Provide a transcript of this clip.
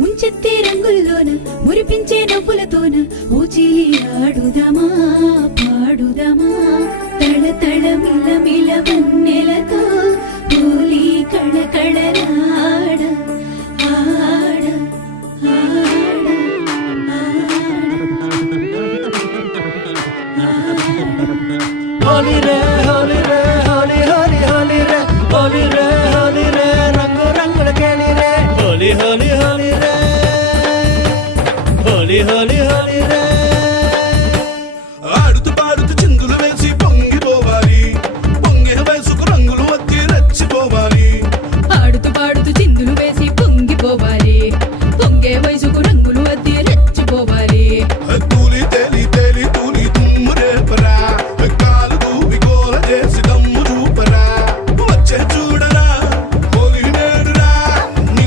ముంచెత్తే రంగుల్లోన మురిపించే నవ్వులతోన ఊచిలి ఆడుదమా పాడుదమా తళ తళ మిల మిల వన్నెలతో హోలీ కళకళలాడ ఆడ ఆడ హోలీ రే హోలీ రే హోలీ హోలీ హోలీ రే హోలీ రే హోలీ రే రంగు రంగుల కేళి రే హోలీ హోలీ హోలీ రే హోలీ హోలీ